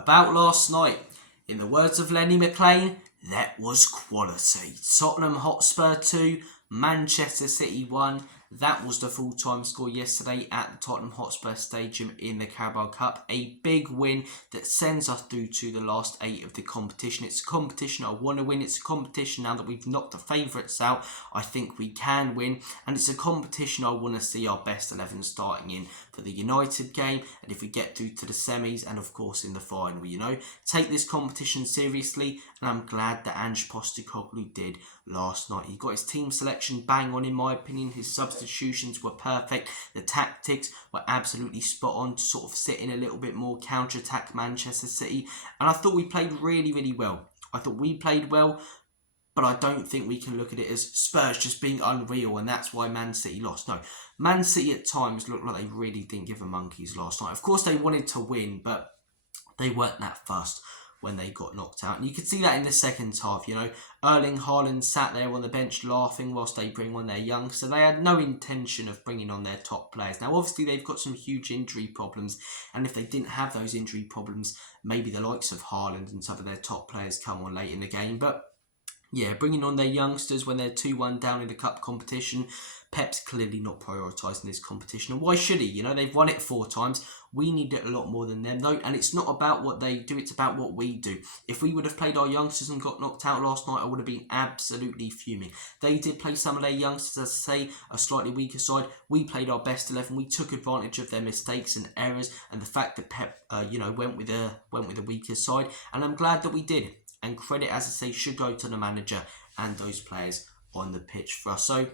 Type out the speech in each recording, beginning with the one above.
About last night, in the words of Lenny McLean, that was quality. Tottenham Hotspur 2, Manchester City 1. That was the full-time score yesterday at the Tottenham Hotspur Stadium in the Carabao Cup. A big win that sends us through to the last 8 of the competition. It's a competition I want to win. It's a competition now that we've knocked the favourites out. I think we can win. And it's a competition I want to see our best 11 starting in for the United game. And if we get through to the semis and of course in the final, take this competition seriously. And I'm glad that Ange Postecoglou did last night. He got his team selection bang on in my opinion. His substitutions were perfect. The tactics were absolutely spot on to sort of sit in a little bit more counter-attack Manchester City. And I thought we played really, really well. But I don't think we can look at it as Spurs just being unreal and that's why Man City lost. No, Man City at times looked like they really didn't give a monkeys last night. Of course they wanted to win, but they weren't that fussed when they got knocked out. And you could see that in the second half, Erling Haaland sat there on the bench laughing whilst they bring on their young. So they had no intention of bringing on their top players. Now, obviously, they've got some huge injury problems. And if they didn't have those injury problems, maybe the likes of Haaland and some of their top players come on late in the game. But yeah, bringing on their youngsters when they're 2-1 down in the cup competition. Pep's clearly not prioritising this competition. And why should he? They've won it 4 times. We need it a lot more than them, though. And it's not about what they do. It's about what we do. If we would have played our youngsters and got knocked out last night, I would have been absolutely fuming. They did play some of their youngsters, as I say, a slightly weaker side. We played our best 11. We took advantage of their mistakes and errors and the fact that Pep, went with a weaker side. And I'm glad that we did. And credit, as I say, should go to the manager and those players on the pitch for us. So,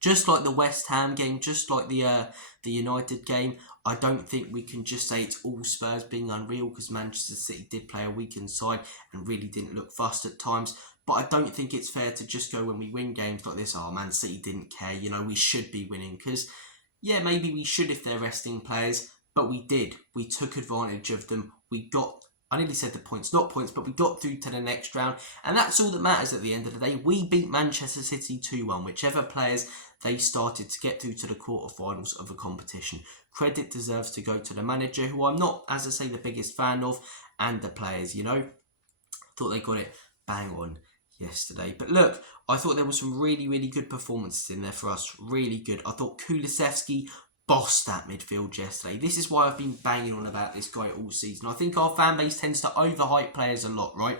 just like the West Ham game, just like the United game, I don't think we can just say it's all Spurs being unreal because Manchester City did play a weakened side and really didn't look fussed at times. But I don't think it's fair to just go when we win games like this, Man City didn't care, we should be winning. Because, yeah, maybe we should if they're resting players, but we did. We took advantage of them. I nearly said the points, not points, but we got through to the next round. And that's all that matters at the end of the day. We beat Manchester City 2-1, whichever players they started to get through to the quarterfinals of a competition. Credit deserves to go to the manager, who I'm not, as I say, the biggest fan of, and the players, Thought they got it bang on yesterday. But look, I thought there was some really, really good performances in there for us. Really good. I thought Kulusevski bossed that midfield yesterday. This is why I've been banging on about this guy all season. I think our fan base tends to overhype players a lot, right?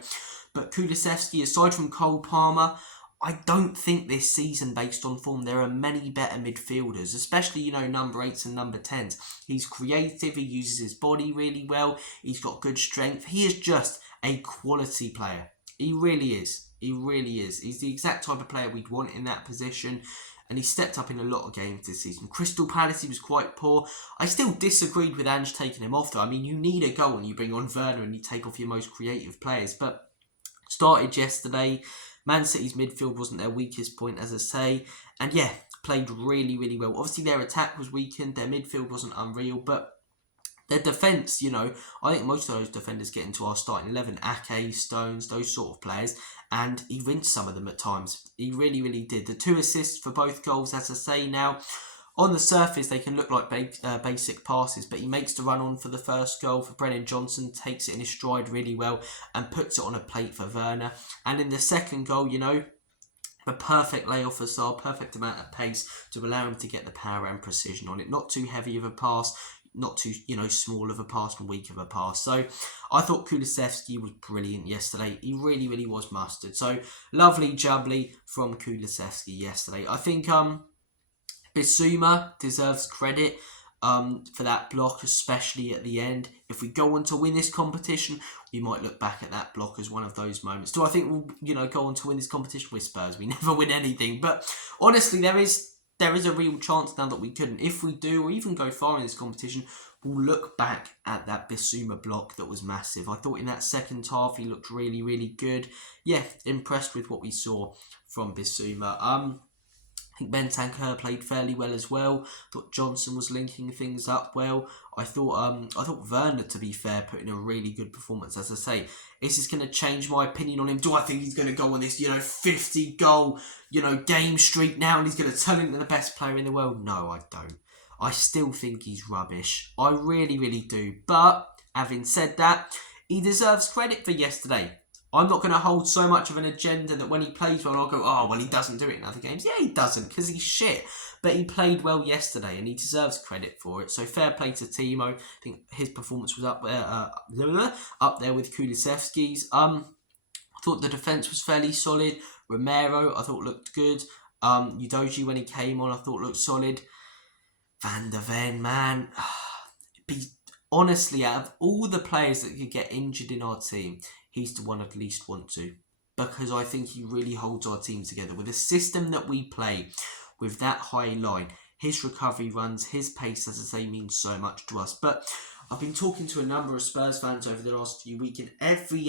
But Kulusevski, aside from Cole Palmer, I don't think this season, based on form, there are many better midfielders, especially, number 8s and number 10s. He's creative, he uses his body really well, he's got good strength. He is just a quality player. He really is. He really is. He's the exact type of player we'd want in that position. And he stepped up in a lot of games this season. Crystal Palace, he was quite poor. I still disagreed with Ange taking him off, though. I mean, you need a goal when you bring on Werner and you take off your most creative players. But started yesterday. Man City's midfield wasn't their weakest point, as I say. And yeah, played really, really well. Obviously, their attack was weakened. Their midfield wasn't unreal. But their defence, I think most of those defenders get into our starting 11. Ake, Stones, those sort of players. And he rinsed some of them at times. He really, really did. The 2 assists for both goals, as I say now. On the surface, they can look like basic passes, but he makes the run on for the first goal for Brennan Johnson, takes it in his stride really well, and puts it on a plate for Werner. And in the second goal, the perfect layoff for Saar, perfect amount of pace to allow him to get the power and precision on it. Not too heavy of a pass, not too, small of a pass and weak of a pass. So I thought Kulusevski was brilliant yesterday. He really, really was mustard. So lovely jubbly from Kulusevski yesterday. I think Bissouma deserves credit for that block, especially at the end. If we go on to win this competition, we might look back at that block as one of those moments. Do I think we'll, go on to win this competition with Spurs? We never win anything. But honestly, there is a real chance now that we couldn't. If we do, or even go far in this competition, we'll look back at that Bissouma block that was massive. I thought in that second half, he looked really, really good. Yeah, impressed with what we saw from Bissouma. I think Bentancur played fairly well as well. Thought Johnson was linking things up well. I thought Werner, to be fair, put in a really good performance. As I say, this is going to change my opinion on him. Do I think he's going to go on this, 50 goal, game streak now and he's going to turn into the best player in the world? No, I don't. I still think he's rubbish. I really, really do. But having said that, He deserves credit for yesterday. I'm not going to hold so much of an agenda that when he plays well, I'll go, oh, well, he doesn't do it in other games. Yeah, he doesn't, because he's shit. But he played well yesterday, and he deserves credit for it. So fair play to Timo. I think his performance was up there with Kulusevski's. I thought the defence was fairly solid. Romero, I thought looked good. Udogie, when he came on, I thought looked solid. Van der Ven, man. Honestly, out of all the players that could get injured in our team, he's the one I'd least want to. Because I think he really holds our team together. With the system that we play, with that high line, his recovery runs, his pace, as I say, means so much to us. But I've been talking to a number of Spurs fans over the last few weeks, and every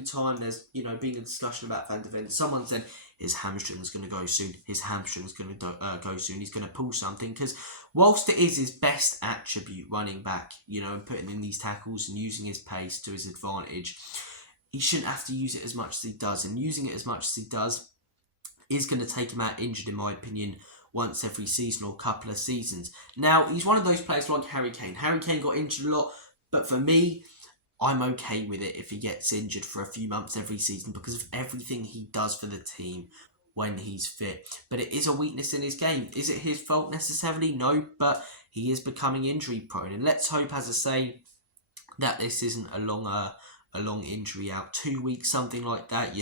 time there's been a discussion about Van der Ven, someone said his hamstring's going to go soon. His hamstring's going to go soon. He's going to pull something, because whilst it is his best attribute, running back, and putting in these tackles and using his pace to his advantage, he shouldn't have to use it as much as he does. And using it as much as he does is going to take him out injured, in my opinion, once every season or couple of seasons. Now, he's one of those players like Harry Kane. Harry Kane got injured a lot, but for me, I'm okay with it if he gets injured for a few months every season because of everything he does for the team when he's fit. But it is a weakness in his game. Is it his fault necessarily? No, but he is becoming injury prone. And let's hope, as I say, that this isn't a long injury out, 2 weeks, something like that,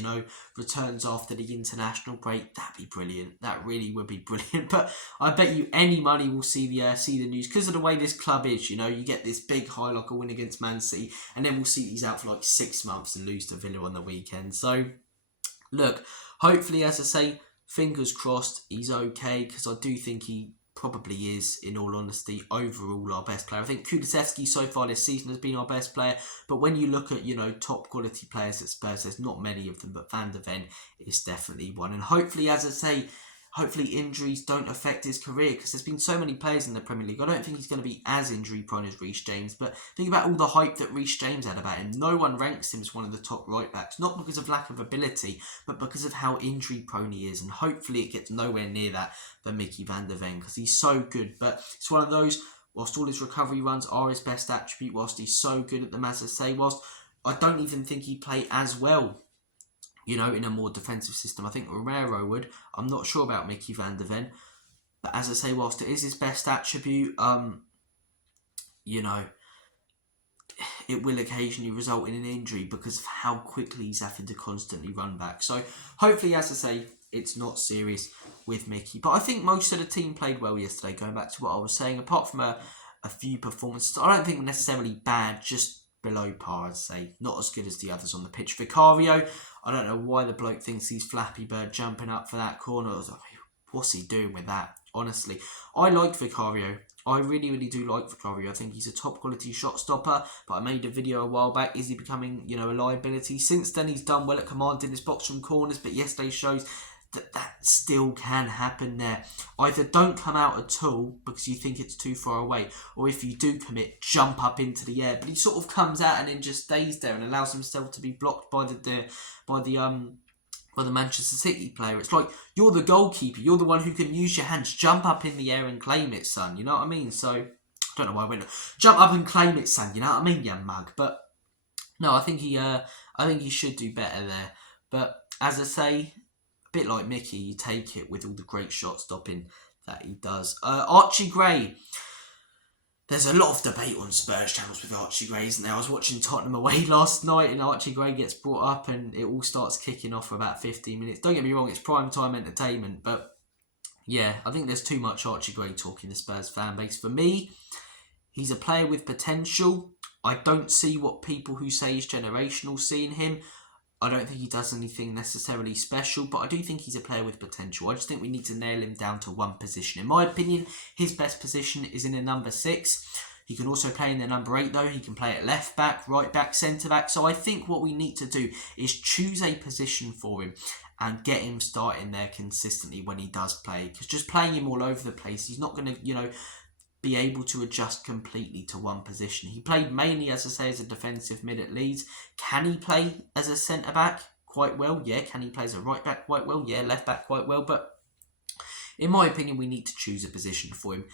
returns after the international break. That'd be brilliant. That really would be brilliant. But I bet you any money will see the news because of the way this club is. You get this big high, like a win against Man City, and then we'll see he's out for like 6 months and lose to Villa on the weekend. So look, hopefully, as I say, fingers crossed, he's okay, because I do think he probably is, in all honesty, overall our best player. I think Kulusevski so far this season has been our best player, but when you look at, top quality players at Spurs, there's not many of them, but Van der Ven is definitely one. And hopefully, as I say, injuries don't affect his career, because there's been so many players in the Premier League. I don't think he's going to be as injury prone as Reece James, but think about all the hype that Reece James had about him. No one ranks him as one of the top right backs, not because of lack of ability, but because of how injury prone he is. And hopefully it gets nowhere near that than Mickey Van der Ven, because he's so good. But it's one of those, whilst all his recovery runs are his best attribute, whilst he's so good at them, as I say, whilst I don't even think he'd play as well in a more defensive system. I think Romero would. I'm not sure about Mickey Van der Ven. But as I say, whilst it is his best attribute, it will occasionally result in an injury because of how quickly he's having to constantly run back. So hopefully, as I say, it's not serious with Mickey. But I think most of the team played well yesterday, going back to what I was saying. Apart from a few performances, I don't think necessarily bad, just below par, I'd say. Not as good as the others on the pitch. Vicario, I don't know why the bloke thinks he's Flappy Bird jumping up for that corner. I was like, what's he doing with that? Honestly, I like Vicario. I really, really do like Vicario. I think he's a top quality shot stopper, but I made a video a while back. Is he becoming, a liability? Since then, he's done well at commanding his box from corners, but yesterday shows that still can happen there. Either don't come out at all because you think it's too far away, or if you do commit, jump up into the air. But he sort of comes out and then just stays there and allows himself to be blocked by the Manchester City player. It's like, you're the goalkeeper, you're the one who can use your hands, jump up in the air and claim it, son. You know what I mean? So I don't know why I went, jump up and claim it, son. You know what I mean, you mug? But no, I think he should do better there. But as I say, a bit like Mickey, you take it with all the great shot stopping that he does. Archie Gray. There's a lot of debate on Spurs channels with Archie Gray, isn't there? I was watching Tottenham away last night and Archie Gray gets brought up and it all starts kicking off for about 15 minutes. Don't get me wrong, it's prime time entertainment, but yeah, I think there's too much Archie Gray talk in the Spurs fan base. For me, he's a player with potential. I don't see what people who say he's generational see in him. I don't think he does anything necessarily special, but I do think he's a player with potential. I just think we need to nail him down to one position. In my opinion, his best position is in a number 6. He can also play in the number 8 though. He can play at left back, right back, centre back. So I think what we need to do is choose a position for him and get him starting there consistently when he does play. Because just playing him all over the place, he's not going to, be able to adjust completely to one position. He played mainly, as I say, as a defensive mid at Leeds. Can he play as a centre-back quite well? Yeah. Can he play as a right-back quite well? Yeah. Left-back quite well. But in my opinion, we need to choose a position for him.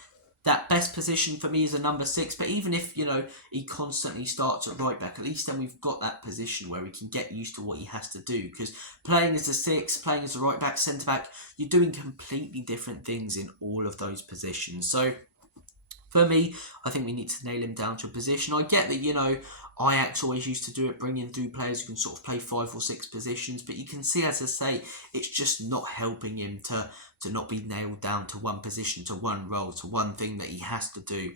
that best position for me is a number 6, but even if, you know, he constantly starts at right back, at least then we've got that position where we can get used to what he has to do, because playing as a 6, playing as a right back, centre back, you're doing completely different things in all of those positions. So for me, I think we need to nail him down to a position. I get that, you know, Ajax always used to do it, bringing through players who can sort of play 5 or 6 positions, but you can see, as I say, it's just not helping him to not be nailed down to one position, to one role, to one thing that he has to do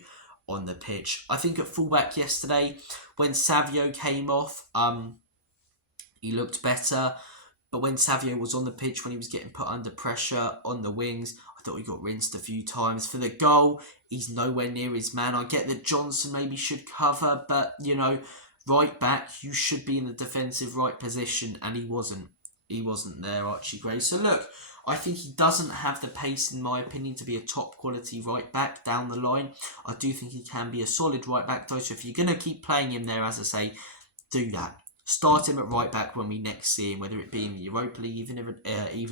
on the pitch. I think at fullback yesterday, when Savio came off, he looked better. But when Savio was on the pitch, when he was getting put under pressure on the wings, I thought he got rinsed a few times. For the goal, he's nowhere near his man. I get that Johnson maybe should cover, but, you know, right back, you should be in the defensive right position, and he wasn't. He wasn't there, Archie Gray. So look, I think he doesn't have the pace, in my opinion, to be a top quality right back down the line. I do think he can be a solid right back though, so if you're going to keep playing him there, as I say, do that. Start him at right back when we next see him, whether it be in the Europa League, even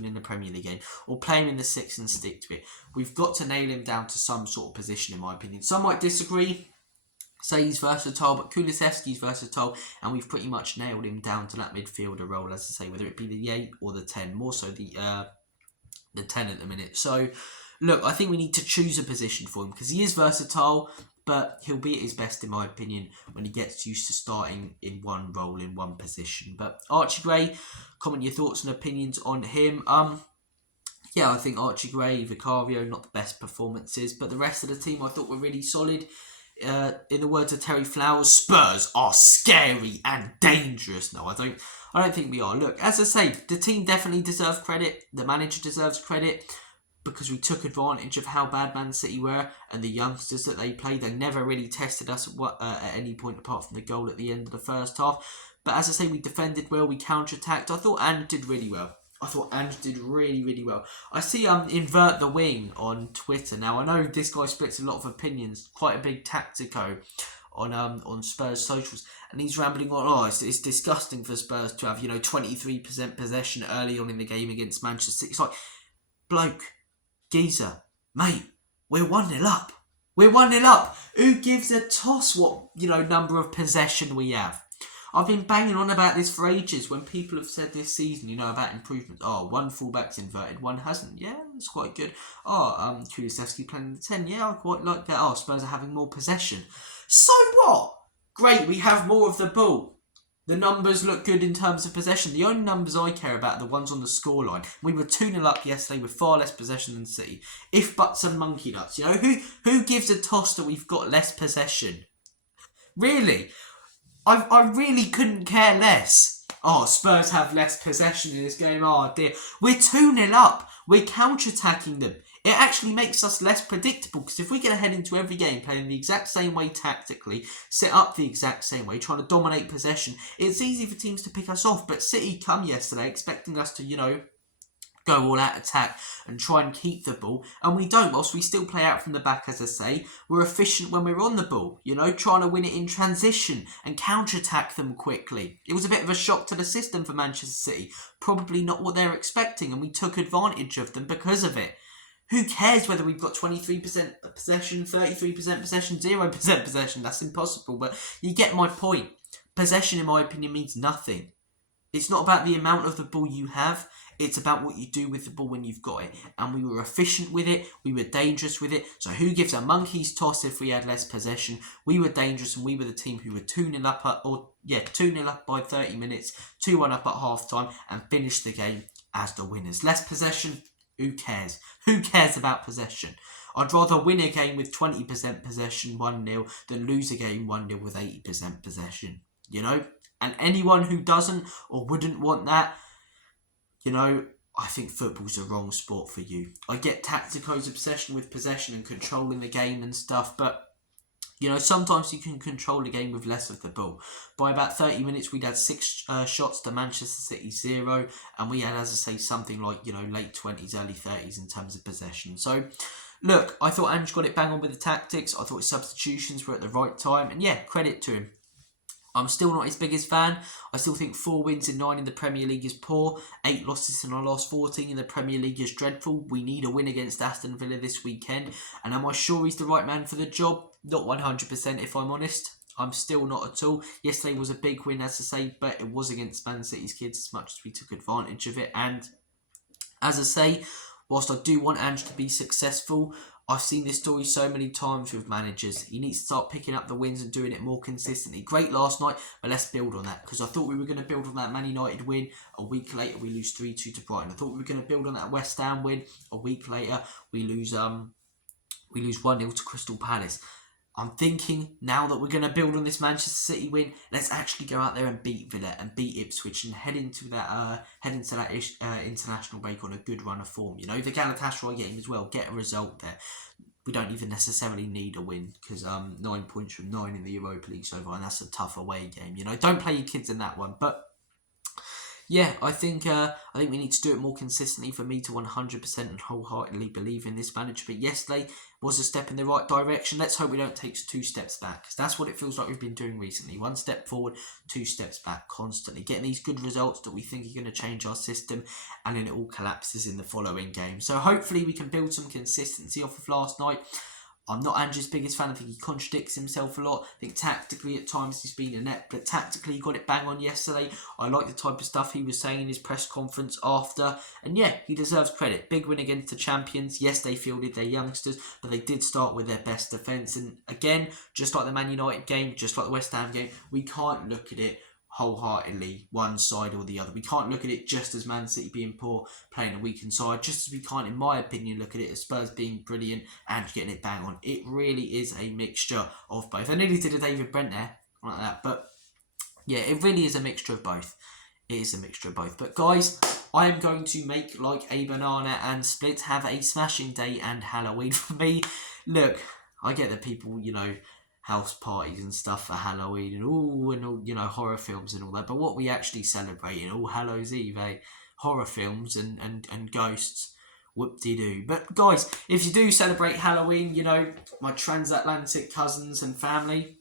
in the Premier League game, or play him in the 6 and stick to it. We've got to nail him down to some sort of position, in my opinion. Some might disagree, say he's versatile, but Kulusevski's versatile, and we've pretty much nailed him down to that midfielder role, as I say, whether it be the 8 or the 10, more so the 10 at the minute. So, look, I think we need to choose a position for him, because he is versatile, but he'll be at his best, in my opinion, when he gets used to starting in one role, in one position. But Archie Gray, comment your thoughts and opinions on him. Yeah, I think Archie Gray, Vicario, not the best performances, but the rest of the team I thought were really solid. In the words of Terry Flowers, Spurs are scary and dangerous. No, I don't think we are. Look, as I say, the team definitely deserves credit. The manager deserves credit, because we took advantage of how bad Man City were and the youngsters that they played. They never really tested us at any point apart from the goal at the end of the first half. But as I say, we defended well, we counter-attacked. I thought Ange did really well. Really well. I see Invert the Wing on Twitter. Now, I know this guy splits a lot of opinions, quite a big tactico on Spurs socials, and he's rambling on, it's disgusting for Spurs to have, 23% possession early on in the game against Manchester City. It's like, bloke, geezer, mate, we're 1-0 up. We're 1-0 up. Who gives a toss what, number of possession we have? I've been banging on about this for ages when people have said this season, about improvements. Oh, one fullback's inverted, one hasn't. Yeah, that's quite good. Oh, Kulusevski playing the 10. Yeah, I quite like that. Oh, Spurs are having more possession. So what? Great, we have more of the ball. The numbers look good in terms of possession. The only numbers I care about are the ones on the scoreline. We were 2-0 up yesterday with far less possession than City. If buts and monkey nuts. Who gives a toss that we've got less possession? Really? I really couldn't care less. Oh, Spurs have less possession in this game. Oh dear. We're 2-0 up. We're counter-attacking them. It actually makes us less predictable, because if we get ahead into every game playing the exact same way tactically, set up the exact same way, trying to dominate possession, it's easy for teams to pick us off. But City come yesterday expecting us to, go all out attack and try and keep the ball, and we don't. Whilst we still play out from the back, as I say, we're efficient when we're on the ball, trying to win it in transition and counter-attack them quickly. It was a bit of a shock to the system for Manchester City, probably not what they're expecting, and we took advantage of them because of it. Who cares whether we've got 23% possession, 33% possession, 0% possession? That's impossible, but you get my point. Possession, in my opinion, means nothing. It's not about the amount of the ball you have. It's about what you do with the ball when you've got it. And we were efficient with it. We were dangerous with it. So who gives a monkey's toss if we had less possession? We were dangerous, and we were the team who were 2-0 up 2-0 up by 30 minutes, 2-1 up at half-time, and finished the game as the winners. Less possession? Who cares? Who cares about possession? I'd rather win a game with 20% possession, 1-0, than lose a game 1-0 with 80% possession. And anyone who doesn't or wouldn't want that, I think football's a wrong sport for you. I get Tactico's obsession with possession and controlling the game and stuff, but, sometimes you can control a game with less of the ball. By about 30 minutes, we'd had 6 shots to Manchester City 0, and we had, as I say, something like, late 20s, early 30s in terms of possession. So, look, I thought Ange got it bang on with the tactics. I thought his substitutions were at the right time, and yeah, credit to him. I'm still not his biggest fan. I still think 4 wins in 9 in the Premier League is poor. 8 losses in our last 14 in the Premier League is dreadful. We need a win against Aston Villa this weekend. And am I sure he's the right man for the job? Not 100% if I'm honest. I'm still not at all. Yesterday was a big win, as I say, but it was against Man City's kids as much as we took advantage of it. And as I say, whilst I do want Ange to be successful, I've seen this story so many times with managers. He needs to start picking up the wins and doing it more consistently. Great last night, but let's build on that. Because I thought we were going to build on that Man United win. A week later, we lose 3-2 to Brighton. I thought we were going to build on that West Ham win. A week later, we lose 1-0 to Crystal Palace. I'm thinking now that we're going to build on this Manchester City win, let's actually go out there and beat Villa and beat Ipswich and head into that international break on a good run of form. You know, the Galatasaray game as well, get a result there. We don't even necessarily need a win because 9 points from 9 in the Europa League so far, and that's a tough away game. You know, don't play your kids in that one, but. Yeah, I think we need to do it more consistently for me to 100% and wholeheartedly believe in this manager. But yesterday was a step in the right direction. Let's hope we don't take 2 steps back, because that's what it feels like we've been doing recently. 1 step forward, 2 steps back constantly. Getting these good results that we think are going to change our system, and then it all collapses in the following game. So hopefully we can build some consistency off of last night. I'm not Ange's biggest fan. I think he contradicts himself a lot. I think tactically at times he's been inept, but tactically he got it bang on yesterday. I like the type of stuff he was saying in his press conference after. And yeah, he deserves credit. Big win against the champions. Yes, they fielded their youngsters, but they did start with their best defence. And again, just like the Man United game, just like the West Ham game, we can't look at it wholeheartedly one side or the other. We can't look at it just as Man City being poor, playing a weakened side, just as we can't, in my opinion, look at it as Spurs being brilliant and getting it bang on. It really is a mixture of both. I nearly did a David Brent there, like that, but yeah, it really is a mixture of both. It is a mixture of both. But guys, I am going to make like a banana and split, have a smashing day and Halloween for me. Look, I get that people, you know, house parties and stuff for Halloween and all, you know, horror films and all that. But what we actually celebrate in All Hallows Eve, horror films and ghosts. Whoop-de-doo. But guys, if you do celebrate Halloween, you know, my transatlantic cousins and family,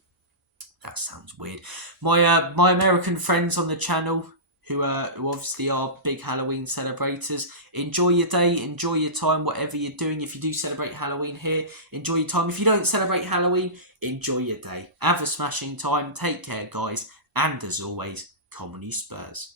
that sounds weird. My American friends on the channel, who obviously are big Halloween celebrators. Enjoy your day, enjoy your time, whatever you're doing. If you do celebrate Halloween here, enjoy your time. If you don't celebrate Halloween, enjoy your day. Have a smashing time. Take care, guys. And as always, Comedy Spurs.